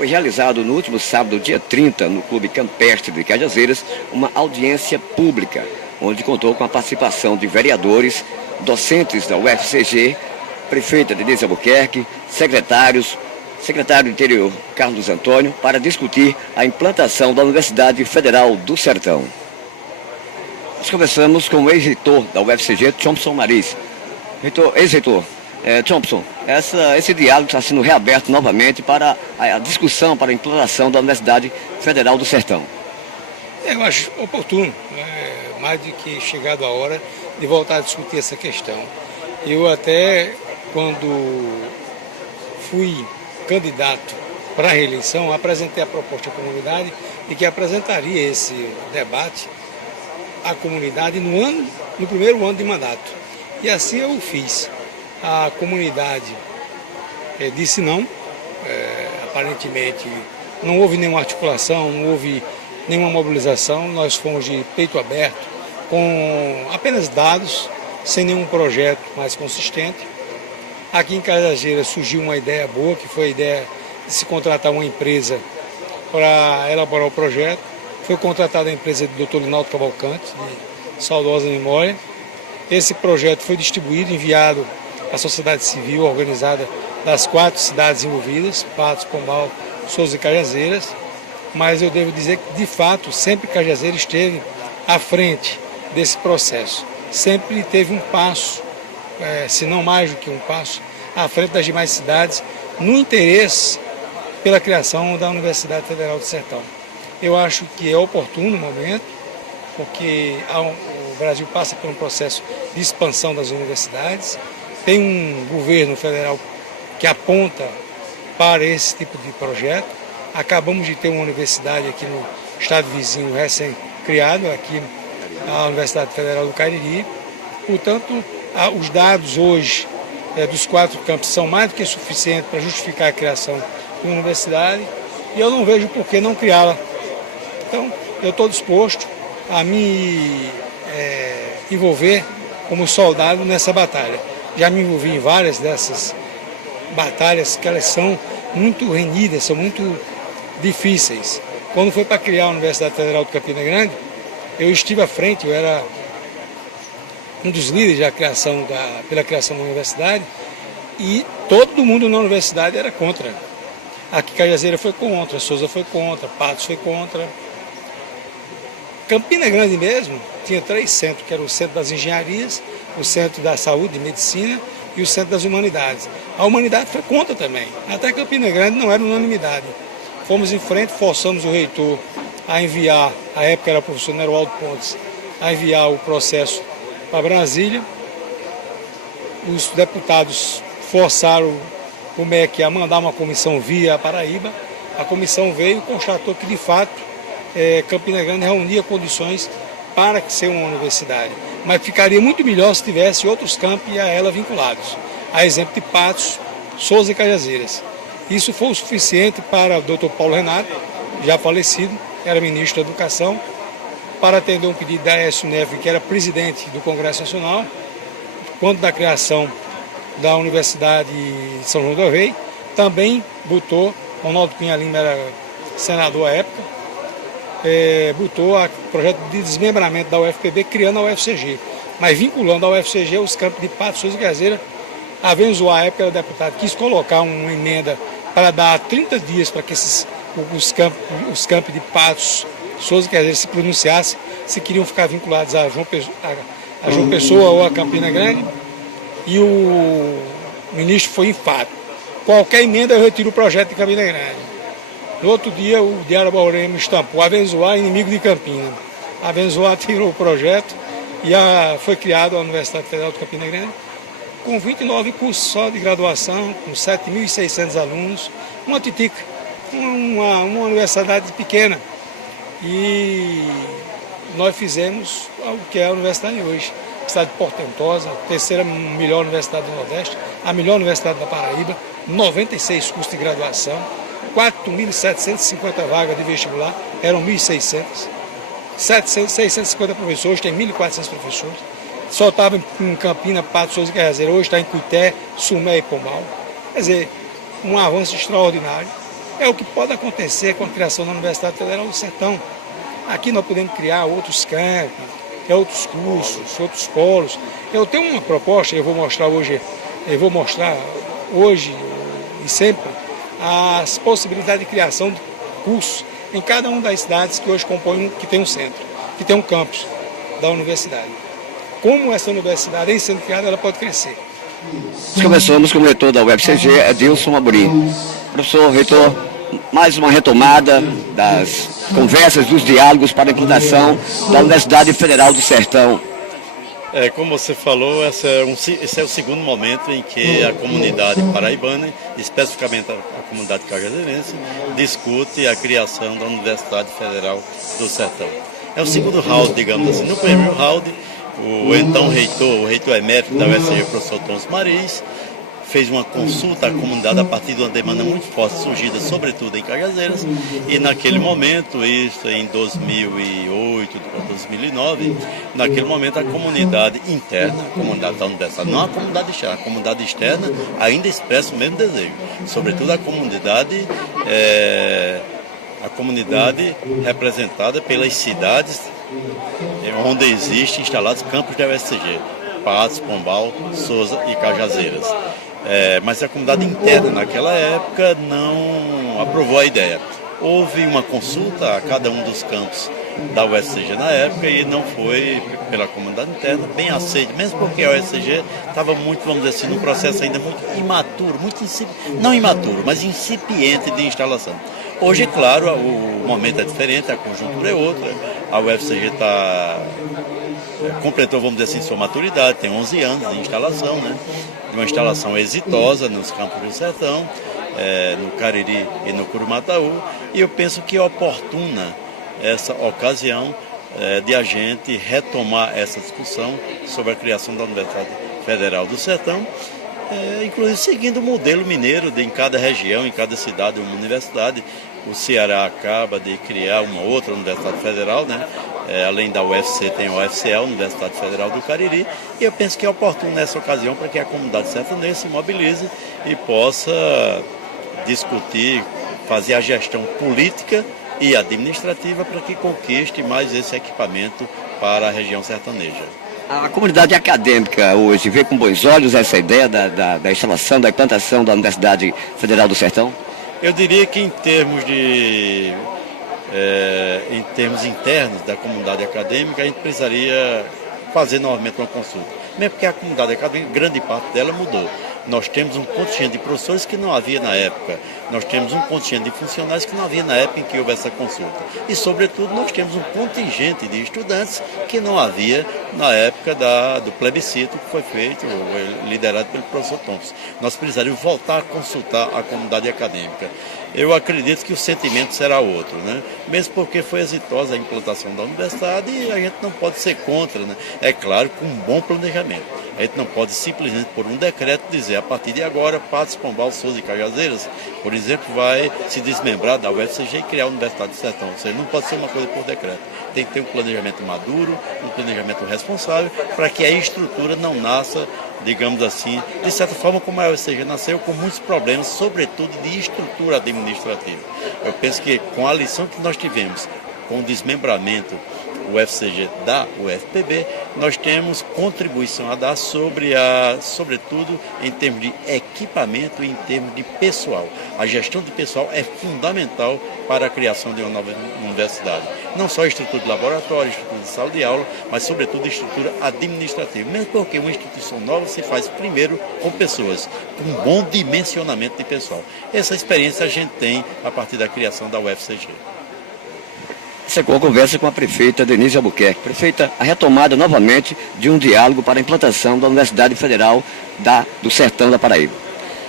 Foi realizado no último sábado, dia 30, no Clube Campestre de Cajazeiras, uma audiência pública, onde contou com a participação de vereadores, docentes da UFCG, prefeita Denise Albuquerque, secretários, secretário do Interior Carlos Antônio, para discutir a implantação da Universidade Federal do Sertão. Nós conversamos com o ex-reitor da UFCG, Thompson Maris. Ex-reitor, Thompson, esse diálogo está sendo reaberto novamente para a discussão, para a implantação da Universidade Federal do Sertão. Eu acho oportuno, mais do que chegado a hora de voltar a discutir essa questão. Eu até, quando fui candidato para a reeleição, apresentei a proposta à comunidade de que apresentaria esse debate à comunidade no primeiro ano de mandato. E assim eu o fiz. A comunidade disse não, aparentemente não houve nenhuma articulação, não houve nenhuma mobilização, nós fomos de peito aberto, com apenas dados, sem nenhum projeto mais consistente. Aqui em Cajazeiras surgiu uma ideia boa, que foi a ideia de se contratar uma empresa para elaborar o projeto. Foi contratada a empresa do Dr. Linaldo Cavalcante, de saudosa memória. Esse projeto foi distribuído, enviado à sociedade civil organizada das 4 cidades envolvidas, Patos, Pombal, Sousa e Cajazeiras. Mas eu devo dizer que, de fato, sempre Cajazeiras esteve à frente desse processo. Sempre teve um passo, se não mais do que um passo, à frente das demais cidades, no interesse pela criação da Universidade Federal do Sertão. Eu acho que é oportuno o momento, porque o Brasil passa por um processo de expansão das universidades, tem um governo federal que aponta para esse tipo de projeto. Acabamos de ter uma universidade aqui no estado vizinho recém-criado, aqui a Universidade Federal do Cariri. Portanto, os dados hoje dos 4 campos são mais do que suficientes para justificar a criação de uma universidade e eu não vejo por que não criá-la. Então, eu estou disposto a me envolver como soldado nessa batalha. Já me envolvi em várias dessas batalhas que elas são muito renhidas, são muito difíceis. Quando foi para criar a Universidade Federal de Campina Grande, eu estive à frente, eu era um dos líderes pela criação da universidade e todo mundo na universidade era contra. Aqui Cajazeira foi contra, Sousa foi contra, Patos foi contra. Campina Grande mesmo tinha 3 centros, que era o Centro das Engenharias, o Centro da Saúde e Medicina e o Centro das Humanidades. A Humanidade foi contra também. Até Campina Grande não era unanimidade. Fomos em frente, forçamos o reitor a enviar, à época era o professor Neroaldo Pontes, a enviar o processo para Brasília. Os deputados forçaram o MEC a mandar uma comissão via Paraíba. A comissão veio e constatou que, de fato, Campina Grande reunia condições para ser uma universidade. Mas ficaria muito melhor se tivesse outros campi a ela vinculados. A exemplo de Patos, Sousa e Cajazeiras. Isso foi o suficiente para o Dr. Paulo Renato, já falecido, era ministro da Educação, para atender um pedido da Aécio Neves, que era presidente do Congresso Nacional, quando da criação da Universidade de São João del Rei, também botou, Ronaldo Pinha Lima era senador à época, botou o projeto de desmembramento da UFPB, criando a UFCG, mas vinculando a UFCG os campos de Patos, Sousa e Cajazeiras. A Venzoar, à época, era deputado, quis colocar uma emenda para dar 30 dias para que os campos de Patos, Sousa e Cajazeiras se pronunciassem se queriam ficar vinculados a João Pessoa ou a Campina Grande, e o ministro foi enfático. Qualquer emenda eu retiro o projeto de Campina Grande. No outro dia, o Diário Baurema estampou: Avenzoar, inimigo de Campina. A Avenzoar tirou o projeto e foi criada a Universidade Federal de Campina Grande, com 29 cursos só de graduação, com 7.600 alunos, uma titica, uma universidade pequena. E nós fizemos o que é a universidade hoje. Cidade portentosa, a 3ª melhor universidade do Nordeste, a melhor universidade da Paraíba, 96 cursos de graduação, 4.750 vagas de vestibular, eram 1.600, 650 professores, tem 1.400 professores. Só estava em Campina, Patos, Sousa e Cajazeiras, hoje está em Cuité, Sumé e Pombal. Quer dizer, um avanço extraordinário. É o que pode acontecer com a criação da Universidade Federal do Sertão. Aqui nós podemos criar outros campos, outros cursos, outros polos. Eu tenho uma proposta, eu vou mostrar hoje e sempre as possibilidades de criação de cursos em cada uma das cidades que hoje compõem, que tem um centro, que tem um campus da universidade. Como essa universidade, em sendo criada, ela pode crescer. Nós conversamos com o reitor da UFCG, Edilson Amorim. Professor reitor, mais uma retomada das conversas, dos diálogos para a implantação da Universidade Federal do Sertão. Como você falou, esse é o segundo momento em que a comunidade paraibana, especificamente a comunidade cajazeirense, discute a criação da Universidade Federal do Sertão. É o segundo round, digamos assim. No primeiro round, o então reitor, o reitor emérito da UFCG, o professor Thomson Maris, fez uma consulta à comunidade a partir de uma demanda muito forte surgida, sobretudo em Cajazeiras, e naquele momento, isso em 2008, 2009, naquele momento a comunidade interna, a comunidade da universidade, não a comunidade externa, a comunidade externa ainda expressa o mesmo desejo, sobretudo a comunidade representada pelas cidades onde existem instalados campos da UFCG, Patos, Pombal, Souza e Cajazeiras. Mas a comunidade interna, naquela época, não aprovou a ideia. Houve uma consulta a cada um dos campos da UFCG na época e não foi pela comunidade interna bem aceito, mesmo porque a UFCG estava muito, vamos dizer assim, num processo ainda muito imaturo, não imaturo, mas incipiente de instalação. Hoje, é claro, o momento é diferente, a conjuntura é outra, a UFCG completou, vamos dizer assim, sua maturidade, tem 11 anos de instalação, né? De uma instalação exitosa nos campos do Sertão, no Cariri e no Curumataú, e eu penso que é oportuna essa ocasião de a gente retomar essa discussão sobre a criação da Universidade Federal do Sertão, inclusive seguindo o modelo mineiro em cada região, em cada cidade, uma universidade. O Ceará acaba de criar uma outra universidade federal, né? Além da UFC, tem a UFCE, a Universidade Federal do Cariri, e eu penso que é oportuno nessa ocasião para que a comunidade sertaneja se mobilize e possa discutir, fazer a gestão política e administrativa para que conquiste mais esse equipamento para a região sertaneja. A comunidade acadêmica hoje vê com bons olhos essa ideia da instalação, da implantação da Universidade Federal do Sertão? Eu diria que em termos internos da comunidade acadêmica, a gente precisaria fazer novamente uma consulta. Mesmo porque a comunidade acadêmica, grande parte dela mudou. Nós temos um contingente de professores que não havia na época. Nós temos um contingente de funcionários que não havia na época em que houve essa consulta. E, sobretudo, nós temos um contingente de estudantes que não havia na época do plebiscito que foi feito, liderado pelo professor Thomson. Nós precisaríamos voltar a consultar a comunidade acadêmica. Eu acredito que o sentimento será outro, né? Mesmo porque foi exitosa a implantação da universidade e a gente não pode ser contra, né? É claro, com um bom planejamento. A gente não pode simplesmente, por um decreto, dizer a partir de agora, Patos, Pombal, Souza e Cajazeiras, por exemplo, vai se desmembrar da UFCG e criar a Universidade do Sertão. Ou seja, não pode ser uma coisa por decreto. Tem que ter um planejamento maduro, um planejamento responsável, para que a estrutura não nasça, digamos assim, de certa forma como a UFCG nasceu, com muitos problemas, sobretudo de estrutura administrativa. Eu penso que com a lição que nós tivemos, com o desmembramento UFCG da UFPB, nós temos contribuição a dar sobretudo em termos de equipamento e em termos de pessoal. A gestão de pessoal é fundamental para a criação de uma nova universidade. Não só estrutura de laboratório, estrutura de sala de aula, mas sobretudo estrutura administrativa. Mesmo porque uma instituição nova se faz primeiro com pessoas, com um bom dimensionamento de pessoal. Essa experiência a gente tem a partir da criação da UFCG. Secou a conversa com a prefeita Denise Albuquerque. Prefeita, a retomada novamente de um diálogo para a implantação da Universidade Federal do Sertão da Paraíba.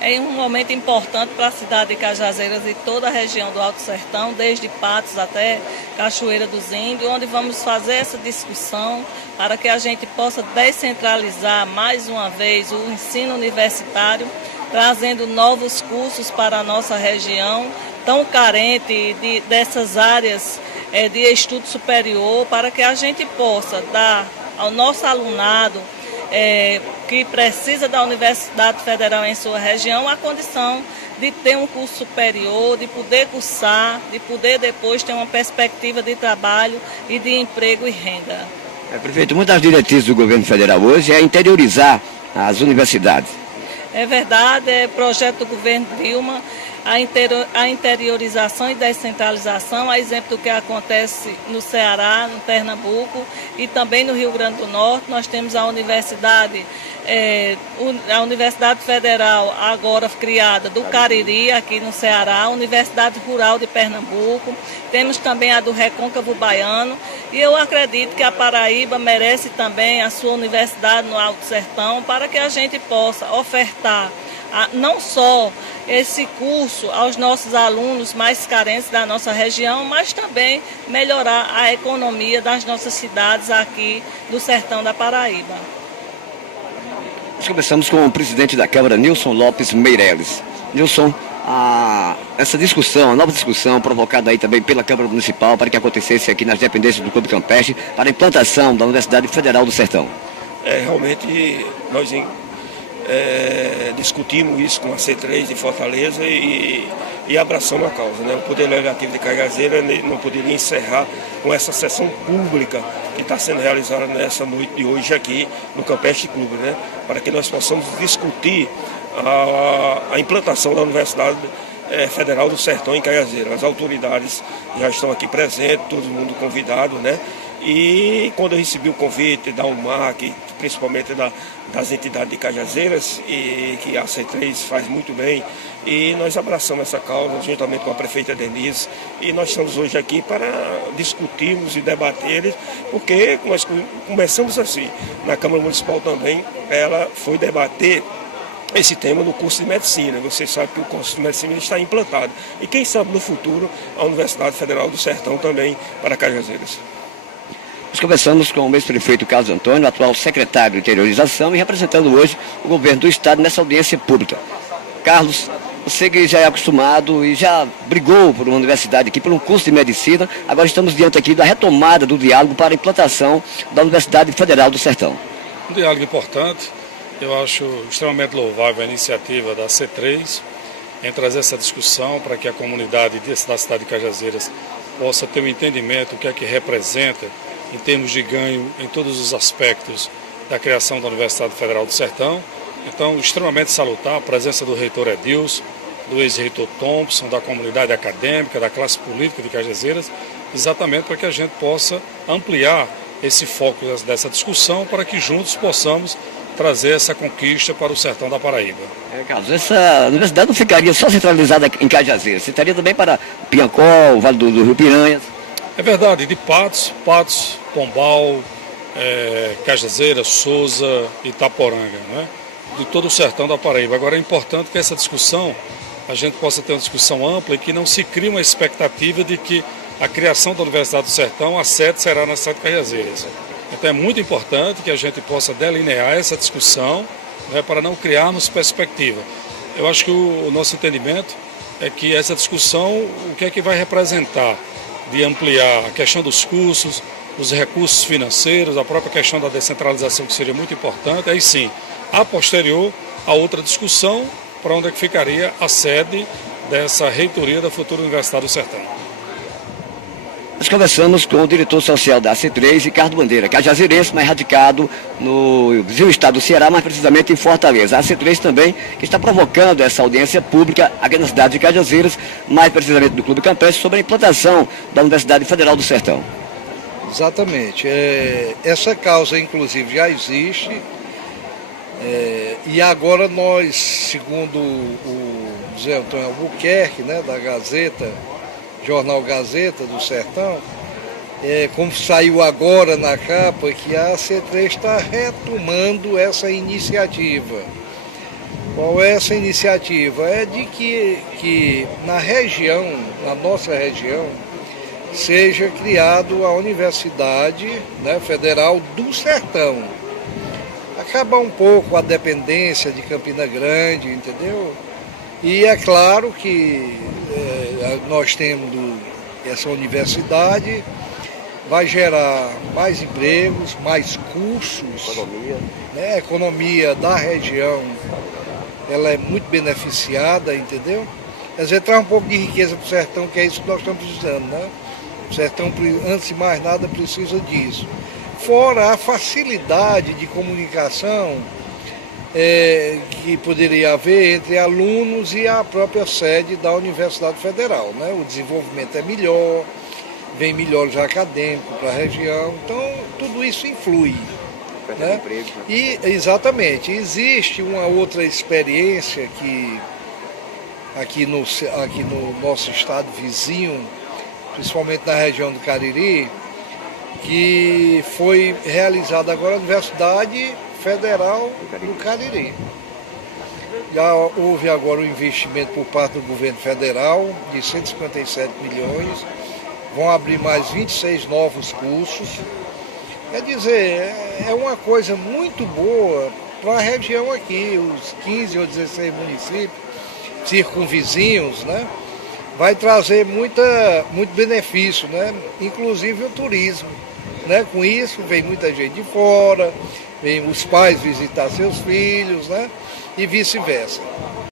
É um momento importante para a cidade de Cajazeiras e toda a região do Alto Sertão, desde Patos até Cachoeira dos Índios, onde vamos fazer essa discussão para que a gente possa descentralizar mais uma vez o ensino universitário, trazendo novos cursos para a nossa região, tão carente dessas áreas de estudo superior, para que a gente possa dar ao nosso alunado que precisa da Universidade Federal em sua região a condição de ter um curso superior, de poder cursar, de poder depois ter uma perspectiva de trabalho e de emprego e renda. Prefeito, uma das diretrizes do governo federal hoje é interiorizar as universidades. É verdade, é projeto do governo Dilma, a interiorização e descentralização, a exemplo do que acontece no Ceará, no Pernambuco e também no Rio Grande do Norte. Nós temos a Universidade Federal, agora criada, do Cariri, aqui no Ceará, a Universidade Rural de Pernambuco, temos também a do Recôncavo Baiano, e eu acredito que a Paraíba merece também a sua universidade no Alto Sertão, para que a gente possa ofertar não só esse curso aos nossos alunos mais carentes da nossa região, mas também melhorar a economia das nossas cidades aqui do sertão da Paraíba. Nós começamos com o presidente da Câmara, Nilson Lopes Meireles. Nilson, essa discussão, a nova discussão provocada aí também pela Câmara Municipal para que acontecesse aqui nas dependências do Clube Campestre para a implantação da Universidade Federal do Sertão. Realmente nós discutimos isso com a C3 de Fortaleza e abraçamos a causa, né? O Poder Legislativo de Cajazeiras não poderia encerrar com essa sessão pública que está sendo realizada nessa noite de hoje aqui no Campestre Clube, né? Para que nós possamos discutir a implantação da Universidade Federal do Sertão em Cajazeiras. As autoridades já estão aqui presentes, todo mundo convidado, né? E quando eu recebi o convite da UMAC, principalmente das entidades de Cajazeiras, e que a C3 faz muito bem, e nós abraçamos essa causa juntamente com a prefeita Denise, e nós estamos hoje aqui para discutirmos e debater, porque nós começamos assim, na Câmara Municipal também, ela foi debater esse tema no curso de medicina. Você sabe que o curso de medicina está implantado, e quem sabe no futuro a Universidade Federal do Sertão também para Cajazeiras. Nós conversamos com o ex-prefeito Carlos Antônio, atual secretário de Interiorização, e representando hoje o governo do Estado nessa audiência pública. Carlos, você que já é acostumado e já brigou por uma universidade aqui, por um curso de medicina, agora estamos diante aqui da retomada do diálogo para a implantação da Universidade Federal do Sertão. Um diálogo importante, eu acho extremamente louvável a iniciativa da C3 em trazer essa discussão para que a comunidade da cidade de Cajazeiras possa ter um entendimento do que é que representa em termos de ganho em todos os aspectos da criação da Universidade Federal do Sertão. Então, extremamente salutar a presença do reitor Edilson, do ex-reitor Thompson, da comunidade acadêmica, da classe política de Cajazeiras, exatamente para que a gente possa ampliar esse foco dessa discussão para que juntos possamos trazer essa conquista para o sertão da Paraíba. Carlos, essa universidade não ficaria só centralizada em Cajazeiras, você estaria também para Piancó, o Vale do Rio Piranhas. É verdade, de Patos, Pombal, Cajazeiras, Souza, Itaporanga, né? De todo o sertão da Paraíba. Agora é importante que essa discussão, a gente possa ter uma discussão ampla e que não se crie uma expectativa de que a criação da Universidade do Sertão, a sede será na cidade de Cajazeiras. Então é muito importante que a gente possa delinear essa discussão, né, para não criarmos perspectiva. Eu acho que o nosso entendimento é que essa discussão, o que é que vai representar de ampliar a questão dos cursos, os recursos financeiros, a própria questão da descentralização, que seria muito importante. Aí sim, a posterior, a outra discussão, para onde é que ficaria a sede dessa reitoria da futura Universidade do Sertão. Nós conversamos com o diretor social da C3, Ricardo Bandeira, cajazeirense, mas radicado no vizinho estado do Ceará, mais precisamente em Fortaleza. A C3 também, que está provocando essa audiência pública aqui na cidade de Cajazeiras, mais precisamente do Clube Campestre, sobre a implantação da Universidade Federal do Sertão. Exatamente. Essa causa, inclusive, já existe. E agora nós, segundo o José Antônio Albuquerque, né, da Gazeta, Jornal Gazeta do Sertão, como saiu agora na capa, que a C3 está retomando essa iniciativa. Qual é essa iniciativa? É de que na região, na nossa região, seja criado a Universidade, né, Federal do Sertão. Acabar um pouco a dependência de Campina Grande, entendeu? E é claro que nós temos essa universidade, vai gerar mais empregos, mais cursos, Economia. né? A economia da região ela é muito beneficiada, entendeu? Quer dizer, traz um pouco de riqueza para o sertão, que é isso que nós estamos precisando, né? O sertão, antes de mais nada, precisa disso. Fora a facilidade de comunicação que poderia haver entre alunos e a própria sede da Universidade Federal, né? O desenvolvimento é melhor, vem melhores acadêmicos para a região, então tudo isso influi. Né? E, exatamente, existe uma outra experiência que aqui no nosso estado vizinho, principalmente na região do Cariri, que foi realizada agora na Universidade Federal do Cariri. Já houve agora um investimento por parte do governo federal de 157 milhões, vão abrir mais 26 novos cursos. Quer dizer, é uma coisa muito boa para a região aqui, os 15 ou 16 municípios circunvizinhos, né? Vai trazer muito benefício, né? Inclusive o turismo, né? Com isso vem muita gente de fora, vem os pais visitar seus filhos, né? E vice-versa.